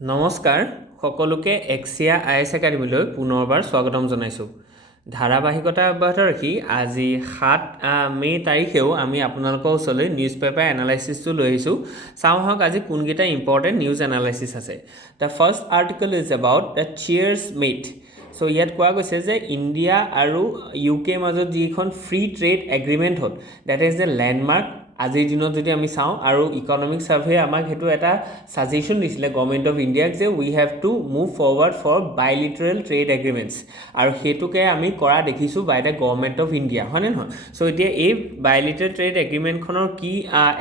নমস্কাৰ সকলোকে AXIA IAS একাডেমীলৈ পুনৰবাৰ স্বাগতম জনাইছোঁ। ধাৰাবাহিকতা অব্যাহত ৰাখি আজি 7 মে তাৰিখেও আমি আপোনালোকৰ ওচৰলৈ নিউজ পেপাৰ এনালাইচিছটো লৈ আহিছোঁ। চাওঁ হওক আজি কোনকেইটা ইম্পৰ্টেণ্ট নিউজ এনালাইচিছ আছে। The first article is about the cheers mate. So' ইয়াত কোৱা গৈছে যে ইণ্ডিয়া আৰু UK মাজত যিখন ফ্ৰী ট্ৰেড এগ্ৰিমেণ্ট হ'ল, ডেট ইজ দ্য লেণ্ডমাৰ্ক। আজিৰ দিনত যদি আমি চাওঁ আৰু ইকনমিক ছাৰ্ভে আমাক সেইটো এটা ছাজেশ্যন দিছিলে গভৰ্ণমেণ্ট অফ ইণ্ডিয়াক যে we have to move forward for bilateral trade agreements, আৰু সেইটোকে আমি কৰা দেখিছোঁ by the government of India, হয়নে নহয়? চ' এতিয়া এই বাইলিটাৰেল ট্ৰেড এগ্ৰিমেণ্টখনৰ কি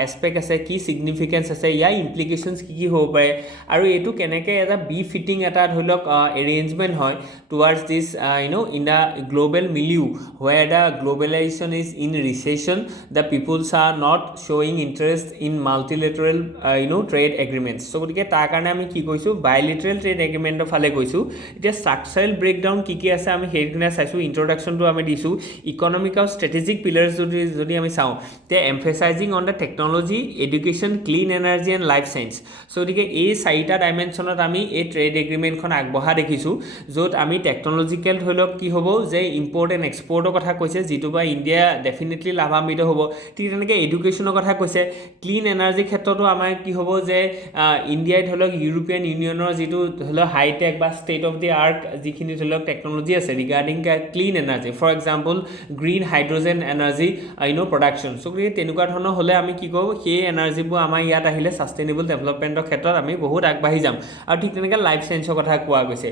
এছপেক্ট আছে, কি ছিগনিফিকেঞ্চ আছে, ইয়াৰ ইমপ্লিকেশ্যনছ কি হ'ব পাৰে, আৰু এইটো কেনেকৈ এটা বি ফিটিং এটা ধৰি লওক এৰেঞ্জমেণ্ট হয় towards this in the global milieu where the globalization is in recession, the peoples are not showing interest in multilateral trade agreements. So গতিকে তাৰ কাৰণে আমি কি কৈছোঁ, বাইলিটাৰেল ট্ৰেড এগ্ৰিমেণ্টৰ ফালে গৈছোঁ। এতিয়া ষ্ট্ৰাকচাৰেল ব্ৰেকডাউন কি কি আছে আমি সেইখিনি চাইছোঁ, ইণ্ট্ৰডাকশ্যনটো আমি দিছোঁ। ইকনমিক আৰু ষ্ট্ৰেটেজিক পিলাৰ্ছ যদি আমি চাওঁ, they emphasizing on the technology, education, clean energy and life science. So' গতিকে এই চাৰিটা ডাইমেনশ্যনত আমি এই ট্ৰেড এগ্ৰিমেণ্টখন আগবঢ়া দেখিছোঁ, য'ত আমি টেকনলজিকেল ধৰি লওক কি হ'ব যে ইম্পৰ্ট এণ্ড এক্সপৰ্টৰ কথা কৈছে, যিটো বা ইণ্ডিয়া ডেফিনেটলি লাভান্বিত হ'ব। ঠিক তেনেকৈ এডুকেশ্যনৰ কথা কৈছে। ক্লিন এনাৰ্জিৰ ক্ষেত্ৰতো আমাৰ কি হ'ব যে ইণ্ডিয়াই ধৰি লওক ইউৰোপিয়ান ইউনিয়নৰ যিটো ধৰি লওক হাইটেক বা ষ্টেট অফ দি আৰ্ট যিখিনি ধৰি লওক টেকনলজি আছে regarding clean energy, for example green hydrogen energy production. So' গতিকে তেনেকুৱা ধৰণৰ হ'লে আমি কি কৰোঁ, সেই এনাৰ্জিবোৰ আমাৰ ইয়াত আহিলে ছাষ্টেইনেবল ডেভেলপমেণ্টৰ ক্ষেত্ৰত আমি বহুত আগবাঢ়ি যাম। আৰু ঠিক তেনেকৈ লাইফ চায়েন্সৰ কথা কোৱা গৈছে।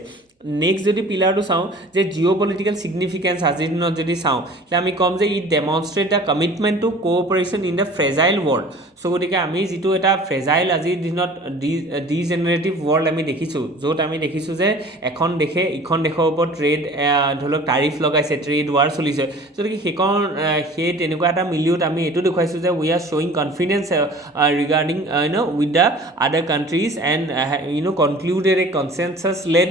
নেক্সট যদি পিলাৰটো চাওঁ যে জিঅ' পলিটিকেল ছিগনিফিকেঞ্চ আজিৰ দিনত যদি চাওঁ, তেতিয়া আমি ক'ম যে it demonstrate the commitment to cooperation in the fragile world. So' গতিকে আমি যিটো এটা ফ্ৰেজাইল আজিৰ দিনত ডিজেনেৰেটিভ ৱৰ্ল্ড আমি দেখিছোঁ, য'ত আমি দেখিছোঁ যে এখন দেশে ইখন দেশৰ ওপৰত ট্ৰেড ধৰি লওক টাৰিফ লগাইছে, ট্ৰেড ৱাৰ চলিছে। চ' গতিকে সেই তেনেকুৱা এটা মিলিউত আমি এইটো দেখুৱাইছোঁ যে উই আৰ শ্বয়িং confidence regarding with the other countries and concluded a consensus led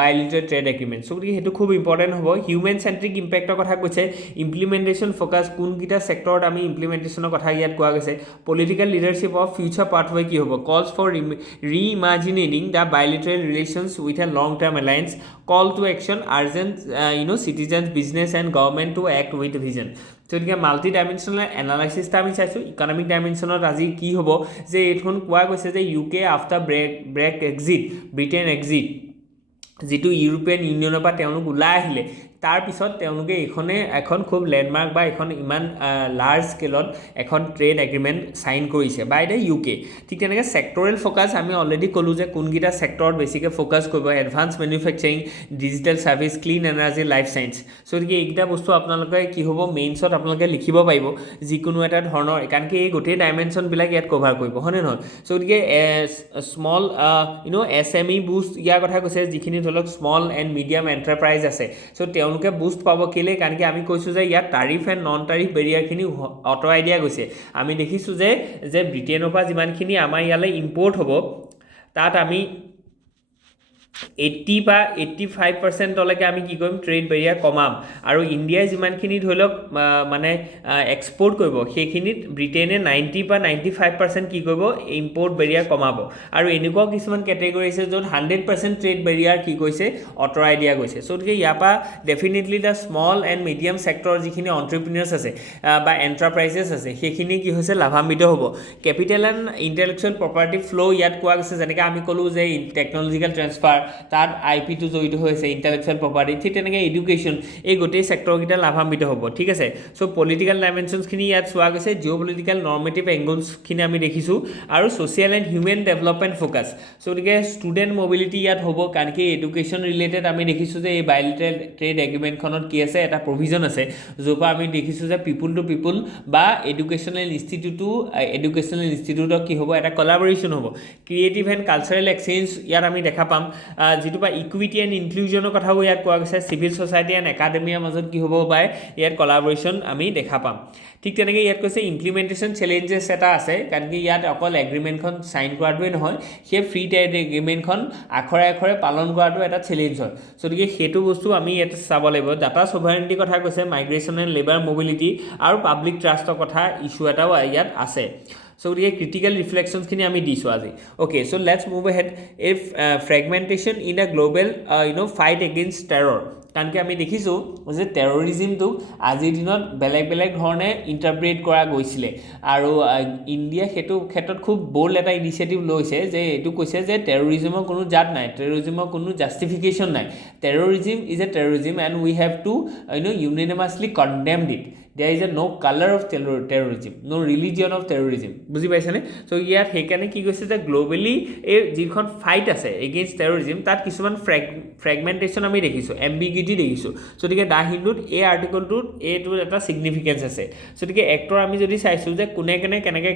bilateral trade agreement. So' গতিকে সেইটো খুব ইম্পৰ্টেণ্ট হ'ব। হিউমেন চেণ্ট্ৰিক ইম্পেক্টৰ কথা কৈছে, ইমপ্লিমেণ্টেশ্যন ফ'কাছ, কোনকেইটা ছেক্টৰত আমি ইমপ্লিমেণ্টেশ্যনৰ কথা ইয়াত কোৱা গৈছে। Political leadership of future pathway কি হ'ব, calls for reimagining the bilateral relations with a long term alliance, call to action, urgent citizens, business and government to act with vision. গতিকে মাল্টি ডাইমেনশ্যনেল এনালাইচিছটা আমি চাইছোঁ। ইকনমিক ডাইমেনশ্যনত আজি কি হ'ব যে এইখন কোৱা গৈছে যে UK after Brexit, Britain exit, যিটো ইউৰোপিয়ান ইউনিয়নৰ পৰা তেওঁলোক ওলাই আহিলে, তাৰপিছত তেওঁলোকে এখন খুব লেণ্ডমাৰ্ক বা এখন ইমান লাৰ্জ স্কেলত এখন ট্ৰেড এগ্ৰিমেণ্ট চাইন কৰিছে বাই দ্য UK। ঠিক তেনেকৈ ছেক্টৰেল ফ'কাছ আমি অলৰেডি ক'লোঁ যে কোনকেইটা ছেক্টৰত বেছিকৈ ফ'কাছ কৰিব, advance manufacturing, digital service, clean energy, life science. So' গতিকে এইকেইটা বস্তু আপোনালোকে কি হ'ব, মেইনছত আপোনালোকে লিখিব পাৰিব যিকোনো এটা ধৰণৰ, কাৰণ কি এই গোটেই ডাইমেনশ্যনবিলাক ইয়াত কভাৰ কৰিব, হয়নে নহয়? চ' গতিকে স্মল SME বুষ্ট ইয়াৰ কথা কৈছে, যিখিনি ধৰি লওক স্মল এণ্ড মিডিয়াম এণ্টাৰপ্ৰাইজ আছে। চ' তেওঁলোকে বুষ্ট পাব কেলৈ, কাৰণ কি আমি কৈছোঁ যে ইয়াত টাৰিফ এণ্ড নন টাৰিফ বেৰিয়াৰখিনি আঁতৰাই দিয়া গৈছে। আমি দেখিছোঁ যে ব্ৰিটেইনৰ পৰা যিমানখিনি আমাৰ ইয়ালৈ ইম্পৰ্ট হ'ব, তাত আমি 80 বা 85%লৈকে আমি কি কৰিম, ট্ৰেড বেৰিয়াৰ কমাম। আৰু ইণ্ডিয়াই যিমানখিনি ধৰি লওক মানে এক্সপৰ্ট কৰিব, সেইখিনিত ব্ৰিটেইনে 90 বা 95% কি কৰিব, ইম্পৰ্ট বেৰিয়াৰ কমাব। আৰু এনেকুৱাও কিছুমান কেটেগৰী আছে য'ত 100% ট্ৰেড বেৰিয়াৰ কি কৈছে, আঁতৰাই দিয়া গৈছে। চ' গতিকে ইয়াৰ পৰা definitely the small and medium sector যিখিনি এণ্টাৰপ্ৰিনিয়াৰ্ছ আছে বা এণ্টাৰপ্ৰাইজেছ আছে, সেইখিনি কি হৈছে, লাভান্বিত হ'ব। কেপিটেল এণ্ড ইণ্টেলেকচুৱেল প্ৰপাৰ্টি ফ্ল' ইয়াত কোৱা গৈছে, যেনেকৈ আমি ক'লোঁ যে টেকনলজিকেল ট্ৰেন্সফাৰ, তাত IP টো জড়িত হৈছে, ইণ্টেলেকচুৱেল প্ৰপাৰ্টি। ঠিক তেনেকৈ এডুকেশ্যন, এই গোটেই ছেক্টৰকেইটা লাভান্বিত হ'ব। ঠিক আছে। চ' পলিটিকেল ডাইমেনশ্যনছখিনি ইয়াত চোৱা গৈছে, জিঅ' পলিটিকেল নৰ্মেটিভ এংগলছখিনি আমি দেখিছোঁ, আৰু social and human development focus. So' গতিকে ষ্টুডেণ্ট মবিলিটি ইয়াত হ'ব, কাৰণ কি এডুকেশ্যন ৰিলেটেড আমি দেখিছোঁ যে এই বাইলিটাৰেল ট্ৰেড এগ্ৰিমেণ্টখনত কি আছে, এটা প্ৰভিজন আছে, য'ৰ পৰা আমি দেখিছোঁ যে পিপুল টু পিপুল বা এডুকেশ্যনেল ইনষ্টিটিউটত কি হ'ব, এটা কলাবৰেশ্যন হ'ব। ক্ৰিয়েটিভ এণ্ড কালচাৰেল এক্সচেঞ্জ ইয়াত আমি দেখা পাম, যিটো বা ইকুইটি এণ্ড ইনক্লুজনৰ কথাও ইয়াত কোৱা গৈছে। চিভিল ছ'চাইটি এণ্ড একাডেমিয়াৰ মাজত কি হ'ব পাৰে, ইয়াত কলাবৰেশ্যন আমি দেখা পাম। ঠিক তেনেকৈ ইয়াত কৈছে ইমপ্লিমেণ্টেশ্যন চেলেঞ্জেছ এটা আছে, কাৰণ কি ইয়াত অকল এগ্ৰিমেণ্টখন চাইন কৰাটোৱে নহয়, সেই ফ্ৰী ট্ৰেড এগ্ৰিমেণ্টখন আখৰে আখৰে পালন কৰাটো এটা চেলেঞ্জ হয়। চ' গতিকে সেইটো বস্তু আমি ইয়াত চাব লাগিব। ডাটা ছভাৰেণ্টিৰ কথা কৈছে, মাইগ্ৰেশ্যন এণ্ড লেবাৰ মবিলিটি আৰু পাব্লিক ট্ৰাষ্টৰ কথা ইছ্যু এটাও ইয়াত আছে। সো গতিকে ক্ৰিটিকেল ৰিফ্লেকশ্যনছখিনি আমি দিছোঁ আজি okay so' let's move ahead if fragmentation in a global fight against terror কাৰণ কি আমি দেখিছোঁ যে টেৰৰিজিমটোক আজিৰ দিনত বেলেগ বেলেগ ধৰণে ইণ্টাৰপ্ৰেট কৰা গৈছিলে আৰু ইণ্ডিয়া সেইটো ক্ষেত্ৰত খুব বল্ড এটা ইনিচিয়েটিভ লৈছে যে এইটো কৈছে যে টেৰৰিজিমৰ কোনো জাত নাই টেৰৰিজিমৰ কোনো জাষ্টিফিকেশ্যন নাই terrorism is a terrorism and we have to unanimously condemned it there is a no color of terrorism no religion of terrorism বুজি পাইছেনে সো ইয়াত সেইকাৰণে কি কৈছে যে গ্লোবেলি এই যিখন ফাইট আছে এগেইনষ্ট টেৰৰিজিম তাত কিছুমান ফ্ৰেগমেণ্টেশ্যন আমি দেখিছোঁ এম্বিগিটি দেখিছোঁ চ' গতিকে দা হিন্দুত এই আৰ্টিকলটোত এইটোৰ এটা ছিগনিফিকেঞ্চ আছে চ' গতিকে এক্টৰ আমি যদি চাইছোঁ যে কোনে কেনেকৈ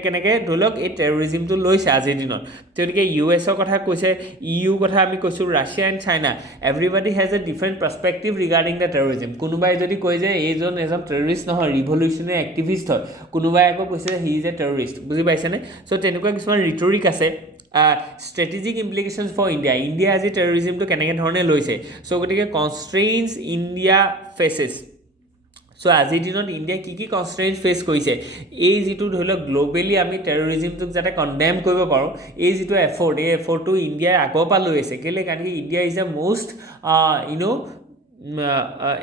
ধৰি লওক এই টেৰৰিজিমটো লৈছে আজিৰ দিনত গতিকে ইউ এছৰ কথা কৈছে ইউ কথা আমি কৈছোঁ Russia and China everybody has a different perspective regarding the terrorism কোনোবাই যদি কয় যে এইজন এজন টেৰৰিষ্ট নহয় ৰিভলিউচনাৰী এক্টিভিষ্ট হয় কোনোবাই আকৌ কৈছে হি ইজ এ টেৰৰিষ্ট বুজি পাইছেনে চ' তেনেকুৱা কিছুমান ৰিটৰিক আছে strategic implications for India আজি টেৰৰিজিমটো কেনেকৈ ধৰণে লৈছে চ' গতিকে কনষ্ট্ৰেইনছ ইণ্ডিয়া ফেচেছ চ' আজিৰ দিনত ইণ্ডিয়া কি কনষ্ট্ৰেইনছ ফেচ কৰিছে এই যিটো ধৰি লওক গ্ল'বেলি আমি টেৰৰিজিমটোক যাতে কণ্ডেম কৰিব পাৰোঁ এই যিটো এফৰ্ট এই এফৰ্টটো ইণ্ডিয়াই আগৰ পৰা লৈ আছে কেলৈ কাৰণ কি India is a most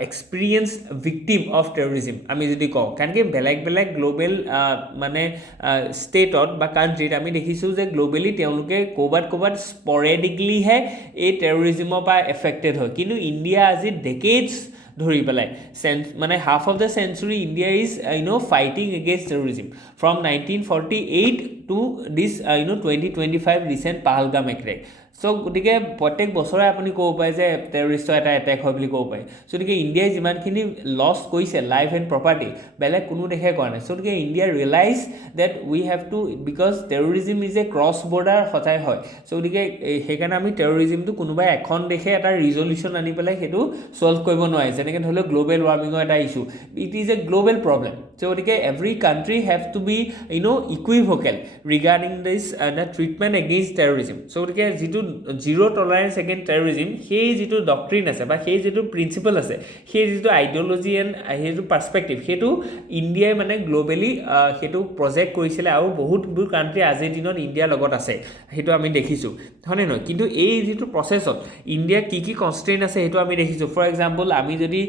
experience victim of terrorism আমি যদি কওঁ কাৰণ কি বেলেগ গ্ল'বেল মানে ষ্টেটত বা কাণ্ট্ৰিত আমি দেখিছোঁ যে গ্ল'বেলি তেওঁলোকে ক'ৰবাত স্পৰেডিকলিহে এই টেৰৰিজিমৰ পৰা এফেক্টেড হয় কিন্তু ইণ্ডিয়া আজি ডেকেডছ ধৰি পেলাই মানে half of the century India is fighting against terrorism from 1948 to this 2025 recent Pahalgam attack so' গতিকে প্ৰত্যেক বছৰে আপুনি ক'ব পাৰে যে টেৰৰিষ্টৰ এটা এটেক হয় বুলি ক'ব পাৰে চ' গতিকে ইণ্ডিয়াই যিমানখিনি লছ কৰিছে লাইফ এণ্ড প্ৰপাৰ্টি বেলেগ কোনো দেশে কৰা নাই চ' গতিকে India realise date we have two because terrorism is A cross border সঁচাই হয় চ' গতিকে সেইকাৰণে আমি টেৰৰিজিমটো কোনোবাই এখন দেশে এটা ৰিজলিউশ্যন আনি পেলাই সেইটো ছল্ভ কৰিব নোৱাৰে যেনেকৈ ধৰি লওক গ্ল'বেল ৱাৰ্মিঙৰ এটা issue it is a global problem so' গতিকে every country have to be equivocal regarding this the treatment against terrorism so' গতিকে যিটো জিৰ' টলাৰেঞ্চ এগেইনষ্ট টেৰৰিজিম সেই যিটো ডক্ট্ৰিন আছে বা সেই যিটো প্ৰিন্সিপল আছে সেই যিটো আইডিঅ'লজি এণ্ড সেইটো পাৰ্চপেক্টিভ সেইটো ইণ্ডিয়াই মানে গ্ল'বেলি সেইটো প্ৰজেক্ট কৰিছিলে আৰু বহুতবোৰ কাণ্ট্ৰি আজিৰ দিনত ইণ্ডিয়াৰ লগত আছে সেইটো আমি দেখিছোঁ হয়নে নহয় কিন্তু এই যিটো প্ৰচেছত ইণ্ডিয়াৰ কি কনষ্ট্ৰেইন আছে সেইটো আমি দেখিছোঁ ফৰ এক্সাম্পল আমি যদি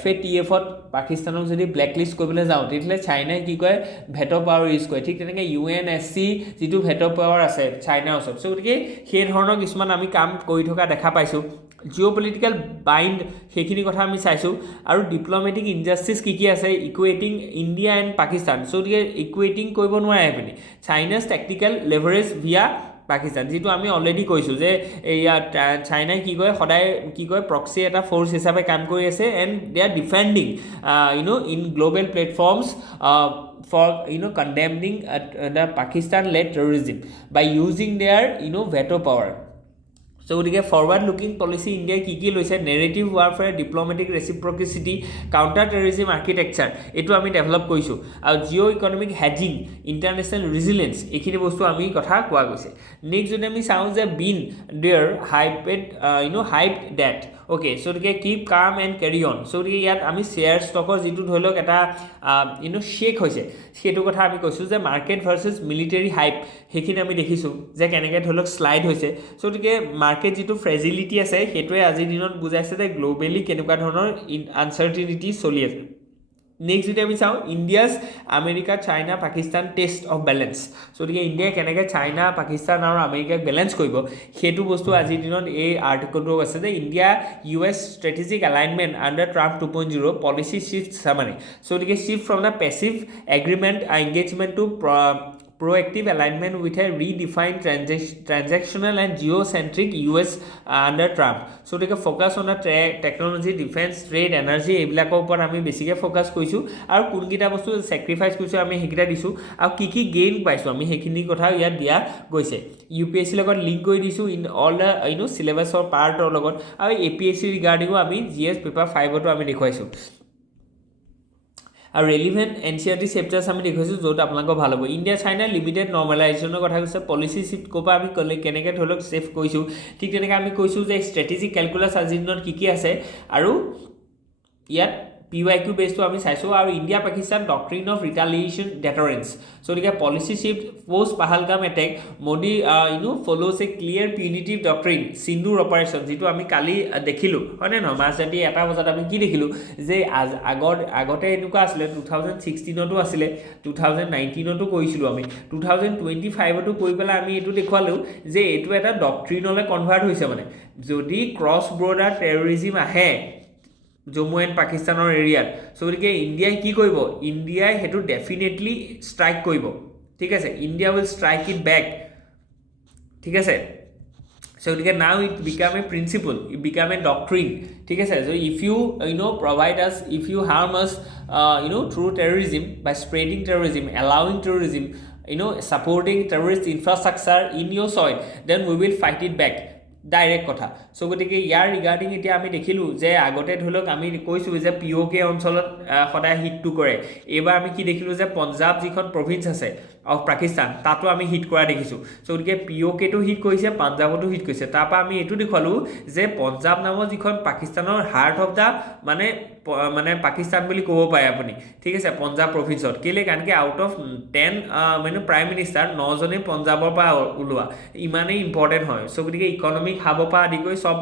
FATFত পাকিস্তানক যদি ব্লেকলিষ্ট কৰিবলৈ যাওঁ তেতিয়াহ'লে চাইনাই কি কয় ভেট' পাৱাৰ ইউজ কৰে ঠিক তেনেকৈ UNSC যিটো ভেট' পাৱাৰ আছে চাইনাৰ ওচৰত চ' গতিকে সেই ধৰণৰ কিছুমান আমি কাম কৰি থকা দেখা পাইছোঁ জিঅ' পলিটিকেল বাইণ্ড সেইখিনি কথা আমি চাইছোঁ আৰু ডিপ্ল'মেটিক ইনজাষ্টিছ কি আছে ইকুৱেটিং ইণ্ডিয়া এণ্ড পাকিস্তান চ' গতিকে ইকুৱেটিং কৰিব নোৱাৰে আপুনি sinus tactical leverage Villa Pakistan যিটো আমি অলৰেডি কৈছোঁ যে ইয়াত চাইনাই কি কয় সদায় কি কয় প্ৰক্সি এটা ফ'ৰ্চ হিচাপে কাম কৰি আছে and De R defending in global platforms for condemning the Pakistan-led terrorism by using their veto power. So গতিকে ফৰৱাৰ্ড লুকিং পলিচি ইণ্ডিয়াই কি লৈছে narrative warfare diplomatic reciprocity counter terrorism architecture এইটো আমি ডেভেলপ কৰিছোঁ আৰু geo' economic hedging international resilience এইখিনি বস্তু আমি কথা কোৱা গৈছে নেক্সট যদি আমি চাওঁ যে been there hype that okay so' গতিকে কিপ কাম এণ্ড কেৰি অন চ' গতিকে ইয়াত আমি শ্বেয়াৰ ষ্টকৰ যিটো ধৰি লওক এটা শ্বেক হৈছে সেইটো কথা আমি কৈছোঁ যে মাৰ্কেট ভাৰ্চেছ মিলিটেৰী হাইপ সেইখিনি আমি দেখিছোঁ যে কেনেকৈ ধৰি লওক শ্লাইড হৈছে চ' গতিকে মাৰ্কেট যিটো ফ্ৰেজিলিটি আছে সেইটোৱে আজিৰ দিনত বুজাইছে যে গ্ল'বেলি কেনেকুৱা ধৰণৰ আনচাৰ্টিনিটি চলি আছে নেক্সট যদি আমি চাওঁ India's America China Pakistan test of balance so' গতিকে ইণ্ডিয়াই কেনেকৈ চাইনা পাকিস্তান আৰু আমেৰিকাক বেলেঞ্চ কৰিব সেইটো বস্তু আজিৰ দিনত এই আৰ্টিকলটো আছে যে India US strategic alignment under Trump 2.0 policy shift summary so' গতিকে shift from the passive agreement engagement to proactive alignment with a redefined transactional and geocentric US under Trump. So take a focus on the technology, defense, trade, energy এইবিলাকৰ ওপৰত আমি বেছিকৈ focus কৰিছোঁ আৰু কোনকেইটা বস্তু sacrifice কৰিছোঁ আমি সেইকেইটা দিছোঁ আৰু কি গেইন পাইছোঁ আমি সেইখিনি কথা ইয়াত দিয়া গৈছে UPSC লগত লিংক কৰি দিছোঁ ইন অল দ্য চিলেবাছৰ পাৰ্টৰ লগত আৰু APSC ৰিগাৰ্ডিঙো আমি GS পেপাৰ 5তো আমি দেখুৱাইছোঁ আৰু ৰেলিভেণ্ট NCERT চেপ্টাৰ্ছ আমি দেখুৱাইছোঁ য'ত আপোনালোকৰ ভাল হ'ব ইণ্ডিয়া চাইনা লিমিটেড নৰ্মেলাইজেশ্যনৰ কথা কৈছে পলিচি শ্বিফ্ট ক'ৰ পৰা আমি কেনেকৈ ধৰি লওক ছেভ কৰিছোঁ ঠিক তেনেকৈ আমি কৈছোঁ যে ষ্ট্ৰেটেজিক কেলকুলাছ আজিৰ দিনত কি আছে আৰু ইয়াত PYQ বেছটো আমি চাইছোঁ আৰু India Pakistan doctrine of retaliation deterrence so' গতিকে policy shift post Pahalgam attack Modi follows a clear punitive doctrine Sindoor operation যিটো আমি কালি দেখিলোঁ হয়নে নহয় মাজৰাতি 1টা বজাত আমি কি দেখিলোঁ যে আগতে এনেকুৱা আছিলে 2016তো আছিলে 2019তো কৰিছিলোঁ আমি 2025তো কৰি পেলাই আমি এইটো দেখুৱালোঁ যে এইটো এটা ডক্ট্ৰিনলৈ কনভাৰ্ট হৈছে মানে যদি ক্ৰছ বৰ্ডাৰ টেৰৰিজিম আহে জম্মু এণ্ড পাকিস্তানৰ এৰিয়াত চ' গতিকে ইণ্ডিয়াই কি কৰিব ইণ্ডিয়াই সেইটো ডেফিনেটলি ষ্ট্ৰাইক কৰিব ঠিক আছে India will strike it back ঠিক আছে so now it become a principle it become a doctrine ঠিক আছে so if you provide us if you harm us through terrorism by spreading terrorism allowing terrorism supporting terrorist infrastructure in your soil then we will fight it back direct কথা চ' গতিকে ইয়াৰ regarding এতিয়া আমি দেখিলোঁ যে আগতে ধৰি লওক আমি কৈছোঁ যে POK অঞ্চলত সদায় হিটটো কৰে এইবাৰ আমি কি দেখিলোঁ যে পঞ্জাৱ যিখন প্ৰভিন্স আছে অফ পাকিস্তান তাতো আমি হিট কৰা দেখিছোঁ চ' গতিকে POKটো হিট কৰিছে পাঞ্জাৱতো হিট কৰিছে তাৰপৰা আমি এইটো দেখুৱালোঁ যে পঞ্জাৱ নামৰ যিখন পাকিস্তানৰ হাৰ্ট অফ দ্য মানে পাকিস্তান বুলি ক'ব পাৰে আপুনি ঠিক আছে পঞ্জাৱ প্ৰভিন্সত কেলৈ কাৰণ কি আউট অফ 10 প্ৰাইম মিনিষ্টাৰ 9জনে পঞ্জাৱৰ পৰা ওলোৱা ইমানেই ইম্পৰ্টেণ্ট হয় চ' গতিকে ইকনমিক হাবৰ পৰা আদি কৰি চব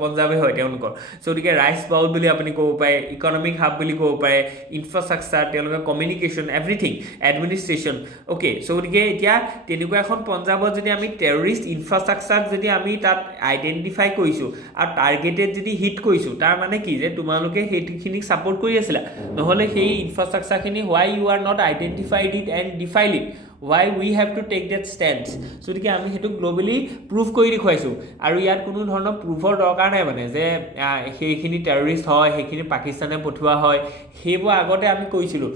পঞ্জাৱে হয় তেওঁলোকৰ চ' গতিকে ৰাইচ বাউল বুলি আপুনি ক'ব পাৰে ইকনমিক হাব বুলি ক'ব পাৰে ইনফ্ৰাষ্ট্ৰাকচাৰ তেওঁলোকৰ communication everything administration okay so' গতিকে এতিয়া তেনেকুৱা এখন পঞ্জাৱত যদি আমি টেৰৰিষ্ট ইনফ্ৰাষ্ট্ৰাকচাৰ যদি আমি তাত আইডেণ্টিফাই কৰিছোঁ আৰু টাৰ্গেটেড যদি হিট কৰিছোঁ তাৰ মানে কি যে তোমালোকে সেইখিনিক ছাপোৰ্ট কৰি আছিলা নহ'লে সেই ইনফ্ৰাষ্ট্ৰাকচাৰখিনি why you are not identified it and defile it why we have to take that stance so গতিকে আমি সেইটো গ্লোবেলি প্ৰুভ কৰি দেখুৱাইছোঁ আৰু ইয়াত কোনো ধৰণৰ প্ৰুফৰ দৰকাৰ নাই মানে যে সেইখিনি টেৰৰিষ্ট হয় সেইখিনি পাকিস্তানে পঠোৱা হয় সেইবোৰ আগতে আমি কৈছিলোঁ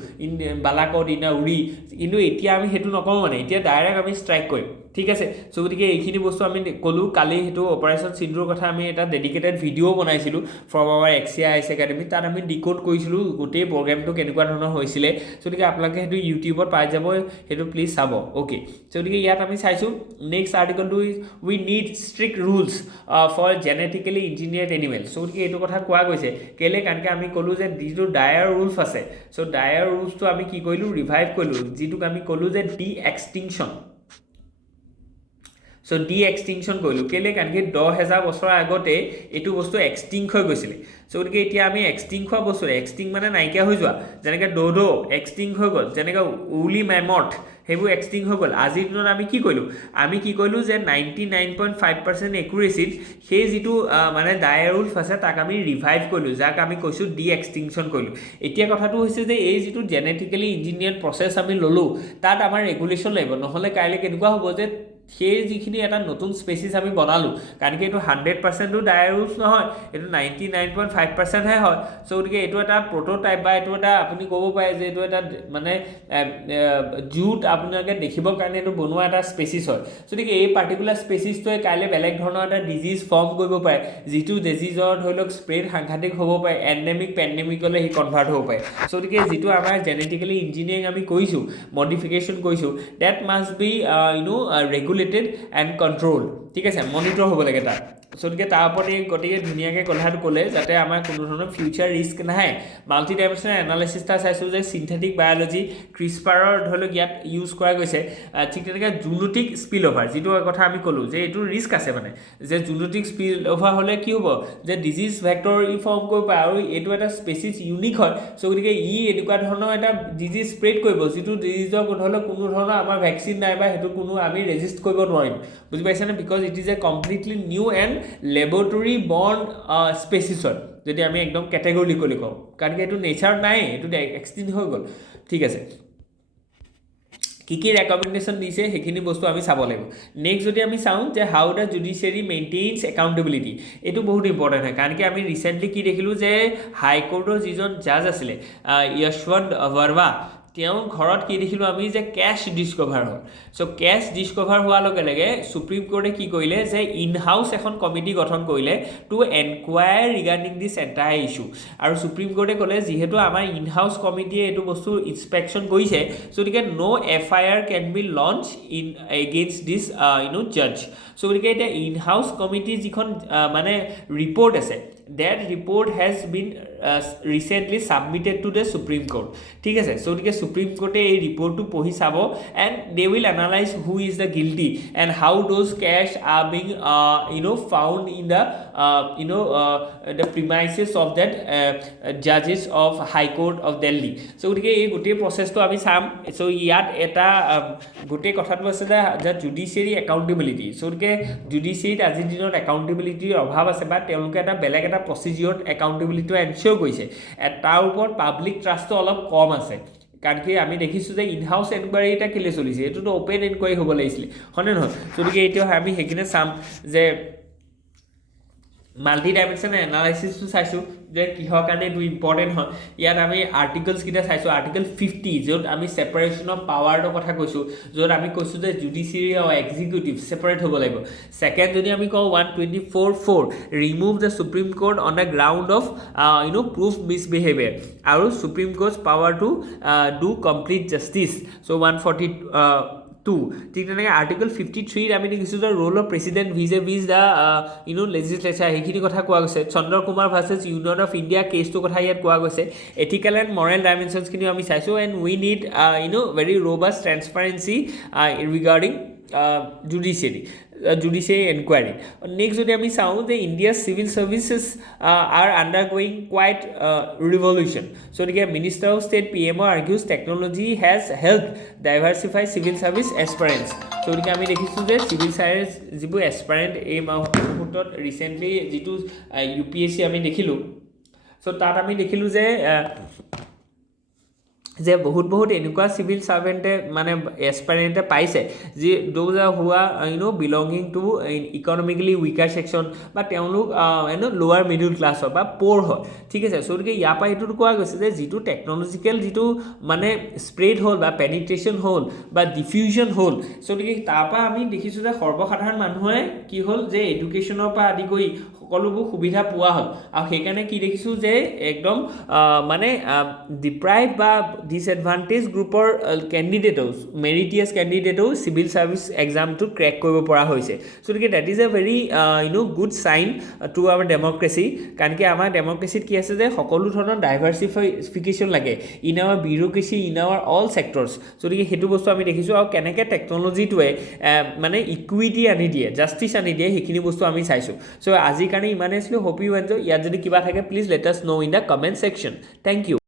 বালাকট ইনা উৰি কিন্তু এতিয়া আমি সেইটো নকওঁ মানে এতিয়া ডাইৰেক্ট আমি ষ্ট্ৰাইক কৰিম ঠিক আছে চ' গতিকে এইখিনি বস্তু আমি ক'লোঁ কালি সেইটো অপাৰেশ্যন সিন্দুৰৰ কথা আমি এটা ডেডিকেটেড ভিডিঅ' বনাইছিলোঁ from our AXIA IAS academy তাত আমি ডিকোড কৰিছিলোঁ গোটেই প্ৰগ্ৰেমটো কেনেকুৱা ধৰণৰ হৈছিলে চ' গতিকে আপোনালোকে সেইটো ইউটিউবত পাই যাব সেইটো প্লিজ চাব অ'কে চ' গতিকে ইয়াত আমি চাইছোঁ নেক্সট আৰ্টিকলটো is we need strict rules for genetically engineered animal so' গতিকে এইটো কথা কোৱা গৈছে কেলৈ কাৰণ আমি ক'লোঁ যে যিটো ডায়াৰ ৰুলছ আছে চ' ডায়াৰ ৰুলছটো আমি কি কৰিলোঁ ৰিভাইভ কৰিলোঁ যিটোক আমি ক'লোঁ যে ডি এক্সটিংশ্যন চ' ডি এক্সটিংশ্যন কৰিলোঁ কেলৈ কাৰণ 10,000 বছৰ আগতে এইটো বস্তু এক্সটিংক হৈ গৈছিলে চ' গতিকে এতিয়া আমি এক্সটিংক হোৱা বস্তু এক্সটিংক মানে নাইকিয়া হৈ যোৱা যেনেকৈ ড'ডো এক্সটিংক হৈ গ'ল যেনেকৈ উলি মেমথ সেইবোৰ এক্সটিংক হৈ গ'ল আজিৰ দিনত আমি কি কৰিলোঁ যে 99.5% একুৰেচিত সেই যিটো মানে ডায়াৰ ৰুলছ আছে তাক আমি ৰিভাইভ কৰিলোঁ যাক আমি কৈছোঁ ডি এক্সটিংশ্যন কৰিলোঁ এতিয়া কথাটো হৈছে যে এই যিটো জেনেটিকেলি ইঞ্জিনিয়াৰ্ড প্ৰচেছ আমি ল'লোঁ তাত আমাৰ ৰেগুলেশ্যন লাগিব নহ'লে কাইলৈ কেনেকুৱা হ'ব যে সেই যিখিনি এটা নতুন স্পেচিছ আমি বনালোঁ কাৰণ কি এইটো 100%টো ডায়াৰ ৰুলছ নহয় এইটো 99.5%হে হয় চ' গতিকে এইটো এটা প্ৰট'টাইপ বা এইটো এটা আপুনি ক'ব পাৰে যে এইটো এটা মানে জুট আপোনালোকে দেখিবৰ কাৰণে এইটো বনোৱা এটা স্পেচিছ হয় গতিকে এই পাৰ্টিকুলাৰ স্পেচিছটোৱে কাইলৈ বেলেগ ধৰণৰ এটা ডিজিজ ফৰ্ম কৰিব পাৰে যিটো ডিজিজৰ ধৰি লওক স্প্ৰেড সাংঘাতিক হ'ব পাৰে এণ্ডেমিক পেণ্ডেমিকলৈ সি কনভাৰ্ট হ'ব পাৰে চ' গতিকে যিটো আমাৰ জেনেটিকেলি ইঞ্জিনিয়াৰিং আমি কৰিছোঁ মডিফিকেশ্যন কৰিছোঁ that must be regulated and control ঠিক আছে মনিটৰ হ'ব লাগে তাত চ' গতিকে তাৰ ওপৰত এই গতিকে ধুনীয়াকৈ কথাটো ক'লে যাতে আমাৰ কোনো ধৰণৰ ফিউচাৰ ৰিস্ক নাহে মাল্টি ডাইমেনশ্যনেল এনালাইচিছ এটা চাইছোঁ যে চিন্থেটিক বায়'লজি ক্ৰিস্পাৰৰ ধৰি লওক ইয়াত ইউজ কৰা গৈছে ঠিক তেনেকৈ জুনোটিক স্পিল অভাৰ যিটো কথা আমি ক'লোঁ যে এইটো ৰিস্ক আছে মানে যে জুনোটিক স্পিল অভাৰ হ'লে কি হ'ব যে ডিজিজ ভেক্টৰ ই ফৰ্ম কৰিব পাৰে আৰু এইটো এটা স্পেচিছ ইউনিক হয় চ' গতিকে ই এনেকুৱা ধৰণৰ এটা ডিজিজ স্প্ৰেড কৰিব যিটো ডিজিজৰ ধৰি লওক কোনো ধৰণৰ আমাৰ ভেকচিন নাই বা সেইটো কোনো আমি ৰেজিষ্ট কৰিব নোৱাৰিম বুজি পাইছেনে because it is A completely new and laboratory বৰ্ণ স্পেচিছ হয় যদি আমি একদম কেটেগৰিকলি কওঁ কাৰণ কি এইটো নেচাৰ নাই এইটো এক্সটিংক্ট হৈ গ'ল ঠিক আছে কি ৰেকমেণ্ডেশ্যন দিছে সেইখিনি বস্তু আমি চাব লাগিব নেক্সট যদি আমি চাওঁ যে হাউ দ্য জুডিচিয়াৰী মেইনটেইনছ একাউণ্টেবিলিটি এইটো বহুত ইম্পৰ্টেণ্ট হয় কাৰণ কি আমি ৰিচেণ্টলি কি দেখিলোঁ যে হাইকোৰ্টৰ যিজন জাজ আছিলে য়শৱন্ত বৰৱা তেওঁৰ ঘৰত কি দেখিলোঁ আমি যে কেছ ডিস্কভাৰ হ'ল চ' কেছ ডিস্কভাৰ হোৱাৰ লগে লগে সুপ্ৰিম কোৰ্টে কি কৰিলে যে ইন হাউচ এখন কমিটি গঠন কৰিলে টু এনকুৱায়াৰ ৰিগাৰ্ডিং দিছ এণ্টায়াৰ ইছ্যু আৰু সুপ্ৰিম কোৰ্টে ক'লে যিহেতু আমাৰ ইন হাউচ কমিটিয়ে এইটো বস্তু ইনস্পেকশ্যন কৰিছে চ' গতিকে no' FIR can be launch in against this জাজ চ' গতিকে এতিয়া ইন হাউচ কমিটিৰ যিখন মানে ৰিপৰ্ট আছে that report has been recently submitted to the Supreme Court ঠিক আছে so গতিকে Supreme Court এই ৰিপৰ্টটো পঢ়ি চাব and they will analyze who is the guilty and how those cash are being found in the the premises of that judges of High Court of Delhi so গতিকে এই গোটেই প্ৰচেছটো আমি চাম so ইয়াত এটা গোটেই কথাটো আছে যে জুডিচিয়াৰী একাউণ্টেবিলিটি so গতিকে জুডিচিয়াৰীত আজিৰ দিনত একাউণ্টেবিলিটিৰ অভাৱ আছে বা তেওঁলোকে এটা বেলেগ এটা প্ৰচিডিউৰত একাউণ্টেবিলিটিটো এনচিয়ৰ কৰিছে তাৰ ওপৰত পাব্লিক ট্ৰাষ্টটো অলপ কম আছে কাৰণ কি আমি দেখিছোঁ যে ইন হাউচ এনকুৱাৰী এটা কেলে চলিছে এইটোতো অ'পেন এনকুৱাৰী হ'ব লাগিছিলে হয়নে নহয় গতিকে এতিয়া আমি সেইখিনি চাম যে মাল্টি ডাইমেনশ্যনেল এনালাইচিছটো চাইছোঁ যে কিহৰ কাৰণে এইটো ইম্পৰ্টেণ্ট হয় ইয়াত আমি আৰ্টিকলছকেইটা চাইছোঁ আৰ্টিকল 50 য'ত আমি ছেপাৰেশ্যন অফ পাৱাৰৰ কথা কৈছোঁ য'ত আমি কৈছোঁ যে জুডিচিয়াৰী আৰু এক্সিকিউটিভ ছেপাৰেট হ'ব লাগিব ছেকেণ্ড যদি আমি কওঁ 124(4) remove the supreme court on the ground of proof misbehaviour আৰু supreme courts power to do complete justice so' 142 ঠিক তেনেকৈ আৰ্টিকল 53 আমি দেখিছোঁ যে role of president vis the legislature সেইখিনি কথা কোৱা গৈছে Chandra Kumar versus union of India কেছটোৰ কথা ইয়াত কোৱা গৈছে এথিকেল এণ্ড মৰেল ডাইমেনশ্যনছখিনিও আমি চাইছোঁ and we need very robust transparency regarding judiciary inquiry. Next, যদি আমি চাওঁ যে India's civil services are undergoing quite revolution. So, the Minister of State PMO argues technology has helped diversify civil service aspirants. So, আমি দেখিছোঁ যে civil service যিবোৰ aspirant এই মুহূৰ্তত recently যিটো UPSC আমি দেখিলোঁ so তাত আমি দেখিলোঁ যে বহুত এনেকুৱা চিভিল সাৰ্ভেণ্টে মানে এছপাইৰেণ্টে পাইছে যি those are who are belonging to economically weaker section বা তেওঁলোক লোৱাৰ মিডল ক্লাছ হয় বা প'ৰ হয় ঠিক আছে চ' গতিকে ইয়াৰ পৰা এইটোতো কোৱা গৈছে যে যিটো টেকনলজিকেল যিটো মানে স্প্ৰেড হ'ল বা পেনিট্ৰেশ্যন হ'ল বা ডিফিউজন হ'ল চ' গতিকে তাৰপৰা আমি দেখিছোঁ যে সৰ্বসাধাৰণ মানুহে কি হ'ল যে এডুকেশ্যনৰ পৰা আদি কৰি সকলোবোৰ সুবিধা পোৱা হ'ল আৰু সেইকাৰণে কি দেখিছোঁ যে একদম মানে ডিপ্ৰাইভ বা ডিসএডভান্টেজ গ্ৰুপৰ কেণ্ডিডেটেও মেৰিটিয়াছ কেণ্ডিডেটেও চিভিল ছাৰ্ভিচ এক্সামটো ক্ৰেক কৰিব পৰা হৈছে চ' গতিকে that is a very good sign to our democracy কাৰণ কি আমাৰ ডেম'ক্ৰেচিত কি আছে যে সকলো ধৰণৰ ডাইভাৰ্চিফিকেশ্যন লাগে in our bureaucracy in our all sectors so' গতিকে সেইটো বস্তু আমি দেখিছোঁ আৰু কেনেকৈ টেকন'লজিটোৱে মানে ইকুইটি আনি দিয়ে জাষ্টিছ আনি দিয়ে সেইখিনি বস্তু আমি চাইছোঁ চ' আজিৰ কাৰণে ইমানেই আছিলোঁ হোপ ইউ এনজয় ইয়াত যদি কিবা থাকে please let us know' in the comment section thank U